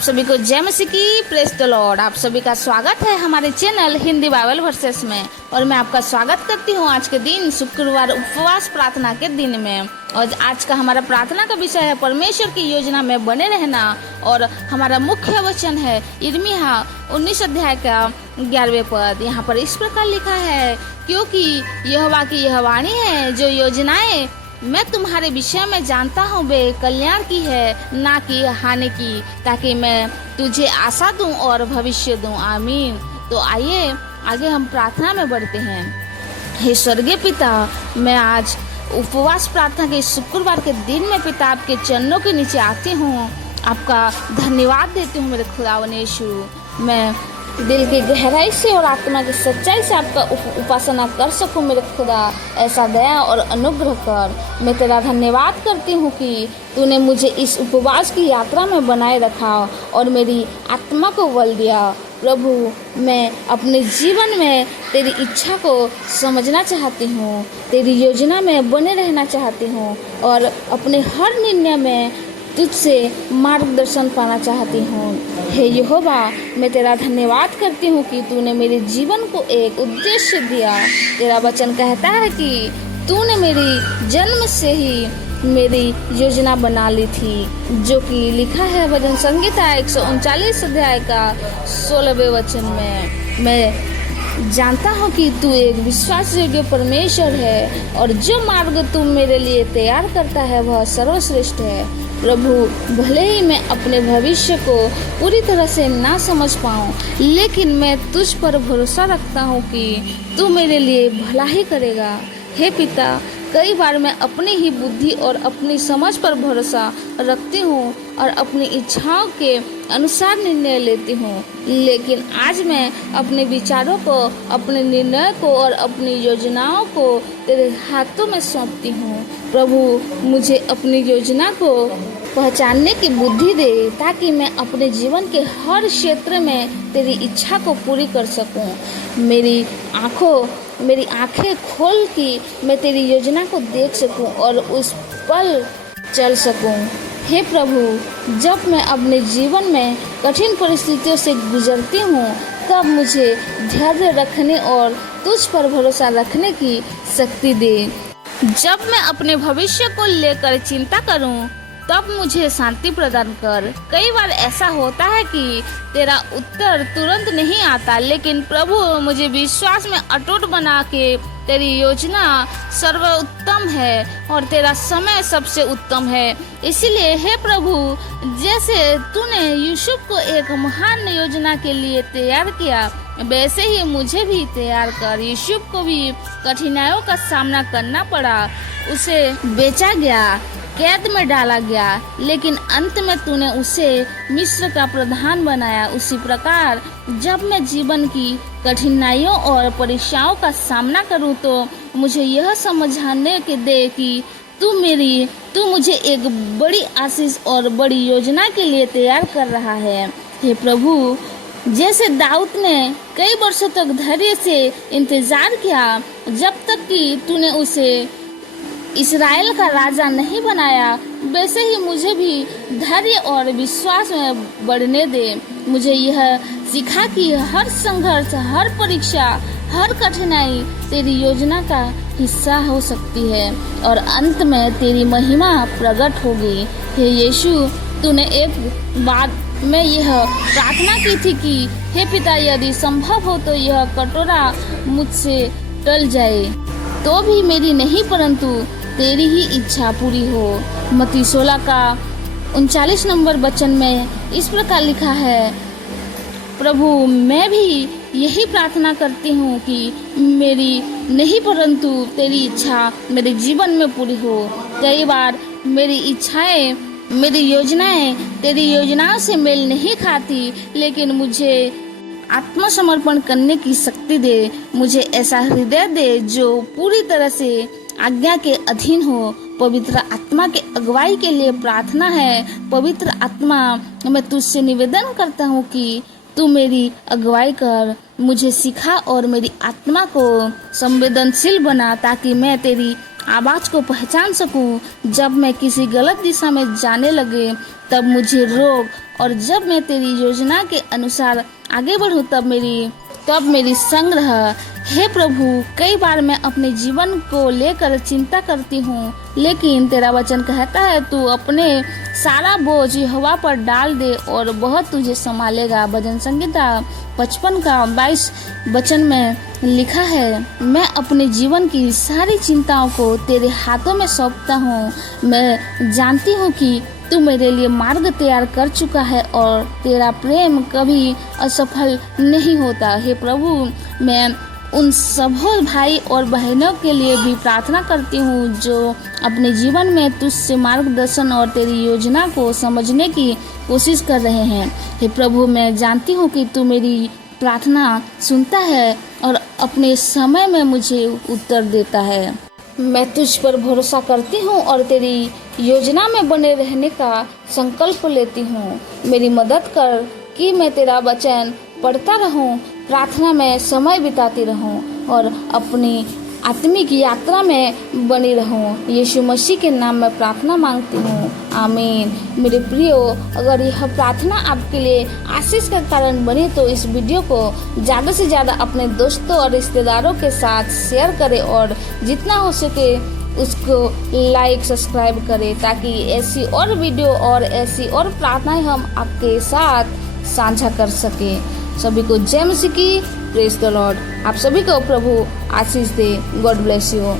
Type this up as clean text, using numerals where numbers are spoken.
सभी को जय मसीह की, प्रेज द लॉर्ड। आप सभी का स्वागत है हमारे चैनल हिंदी बाइबल वर्सेस में। और मैं आपका स्वागत करती हूँ आज के दिन शुक्रवार उपवास प्रार्थना के दिन में। और आज का हमारा प्रार्थना का विषय है परमेश्वर की योजना में बने रहना। और हमारा मुख्य वचन है यिर्मयाह 19 अध्याय का 11वें पद। यहाँ पर इस प्रकार लिखा है, क्योंकि यहोवा की यह वाणी है, जो योजनाएं मैं तुम्हारे विषय में जानता हूँ वे कल्याण की है, ना कि हानि की, ताकि मैं तुझे आशा दूं और भविष्य दूं। आमीन। तो आइए आगे हम प्रार्थना में बढ़ते हैं। हे स्वर्गीय पिता, मैं आज उपवास प्रार्थना के शुक्रवार के दिन में पिता आपके चरणों के नीचे आती हूँ। आपका धन्यवाद देती हूँ मेरे खुदावन यीशु। मैं दिल की गहराई से और आत्मा की सच्चाई से आपका उपासना कर सकूं मेरे खुदा। ऐसा दया और अनुग्रह कर। मैं तेरा धन्यवाद करती हूँ कि तूने मुझे इस उपवास की यात्रा में बनाए रखा और मेरी आत्मा को बल दिया। प्रभु, मैं अपने जीवन में तेरी इच्छा को समझना चाहती हूँ, तेरी योजना में बने रहना चाहती हूँ और अपने हर निर्णय में तुझसे मार्गदर्शन पाना चाहती हूँ। हे यहोवा, मैं तेरा धन्यवाद करती हूँ कि तूने मेरे जीवन को एक उद्देश्य दिया। तेरा वचन कहता है कि तूने मेरी जन्म से ही मेरी योजना बना ली थी, जो कि लिखा है भजन संहिता 139 अध्याय का 16वें वचन में। मैं जानता हूँ कि तू एक विश्वास योग्य परमेश्वर है और जो मार्ग तू मेरे लिए तैयार करता है वह सर्वश्रेष्ठ है। प्रभु, भले ही मैं अपने भविष्य को पूरी तरह से ना समझ पाऊँ, लेकिन मैं तुझ पर भरोसा रखता हूँ कि तू मेरे लिए भला ही करेगा। हे पिता, कई बार मैं अपनी ही बुद्धि और अपनी समझ पर भरोसा रखती हूँ और अपनी इच्छाओं के अनुसार निर्णय लेती हूँ, लेकिन आज मैं अपने विचारों को, अपने निर्णय को और अपनी योजनाओं को तेरे हाथों में सौंपती हूँ। प्रभु, मुझे अपनी योजना को पहचानने की बुद्धि दे, ताकि मैं अपने जीवन के हर क्षेत्र में तेरी इच्छा को पूरी कर सकूं। मेरी आंखें खोल कि मैं तेरी योजना को देख सकूं और उस पर चल सकूं। हे प्रभु, जब मैं अपने जीवन में कठिन परिस्थितियों से गुजरती हूँ, तब मुझे धैर्य रखने और तुझ पर भरोसा रखने की शक्ति दे। जब मैं अपने भविष्य को लेकर चिंता करूं, तब मुझे शांति प्रदान कर। कई बार ऐसा होता है कि तेरा उत्तर तुरंत नहीं आता, लेकिन प्रभु, मुझे विश्वास में अटूट बना के तेरी योजना सर्वोत्तम है और तेरा समय सबसे उत्तम है। इसीलिए हे प्रभु, जैसे तूने यूसुफ को एक महान योजना के लिए तैयार किया, वैसे ही मुझे भी तैयार कर। यूसुफ को भी कठिनाइयों का सामना करना पड़ा, उसे बेचा गया, कैद में डाला गया, लेकिन अंत में तूने उसे मिस्र का प्रधान बनाया। उसी प्रकार जब मैं जीवन की कठिनाइयों और परीक्षाओं का सामना करूं, तो मुझे यह समझाने के दे कि तू मुझे एक बड़ी आशीष और बड़ी योजना के लिए तैयार कर रहा है। हे प्रभु, जैसे दाऊद ने कई वर्षों तक धैर्य से इंतजार किया जब तक कि तूने उसे इस्राएल का राजा नहीं बनाया, वैसे ही मुझे भी धैर्य और विश्वास में बढ़ने दे। मुझे यह सिखा कि हर संघर्ष, हर परीक्षा, हर कठिनाई तेरी योजना का हिस्सा हो सकती है और अंत में तेरी महिमा प्रकट होगी। हे यीशु, तूने एक बात में यह प्रार्थना की थी कि हे पिता, यदि संभव हो तो यह कटोरा मुझसे टल जाए, तो भी मेरी नहीं परंतु तेरी ही इच्छा पूरी हो। मत्ती 16 का 39 नंबर वचन में इस प्रकार लिखा है, प्रभु, मैं भी यही प्रार्थना करती हूँ कि मेरी नहीं परंतु तेरी इच्छा मेरे जीवन में पूरी हो। कई बार मेरी इच्छाएं, मेरी योजनाएं तेरी योजनाओं से मेल नहीं खाती, लेकिन मुझे आत्मसमर्पण करने की शक्ति दे। मुझे ऐसा हृदय दे जो पूरी तरह से आज्ञा के अधीन हो। पवित्र आत्मा के अगुवाई के लिए प्रार्थना है। पवित्र आत्मा, मैं तुझसे निवेदन करता हूँ कि तू मेरी अगुवाई कर, मुझे सिखा और मेरी आत्मा को संवेदनशील बना, ताकि मैं तेरी आवाज को पहचान सकूं। जब मैं किसी गलत दिशा में जाने लगे, तब मुझे रोक और जब मैं तेरी योजना के अनुसार आगे बढ़ूं तब मेरी संग रह। हे प्रभु, कई बार मैं अपने जीवन को लेकर चिंता करती हूँ, लेकिन तेरा वचन कहता है तू अपने सारा बोझ यहोवा पर डाल दे और बहुत तुझे संभालेगा। भजन संहिता 55 का 22 वचन में लिखा है, मैं अपने जीवन की सारी चिंताओं को तेरे हाथों में सौंपता हूँ। मैं जानती हूँ कि तू मेरे लिए मार्ग तैयार कर चुका है और तेरा प्रेम कभी असफल नहीं होता। हे प्रभु, मैं उन सभी भाई और बहनों के लिए भी प्रार्थना करती हूँ जो अपने जीवन में तुझसे मार्गदर्शन और तेरी योजना को समझने की कोशिश कर रहे हैं। हे प्रभु, मैं जानती हूँ कि तू मेरी प्रार्थना सुनता है और अपने समय में मुझे उत्तर देता है। मैं तुझ पर भरोसा करती हूँ और तेरी योजना में बने रहने का संकल्प लेती हूँ। मेरी मदद कर कि मैं तेरा वचन पढ़ता रहूं, प्रार्थना में समय बिताती रहूं और अपनी आत्मिक यात्रा में बनी रहूं। यीशु मसीह के नाम में प्रार्थना मांगती हूँ, आमीन। मेरे प्रियो, अगर यह प्रार्थना आपके लिए आशीष का कारण बनी तो इस वीडियो को ज़्यादा से ज़्यादा अपने दोस्तों और रिश्तेदारों के साथ शेयर करें और जितना हो सके उसको लाइक सब्सक्राइब करें, ताकि ऐसी और वीडियो और ऐसी और प्रार्थनाएं हम आपके साथ साझा कर सके। सभी को जय मसीह की, प्रेज द लॉर्ड। आप सभी को प्रभु आशीष दे। God bless you.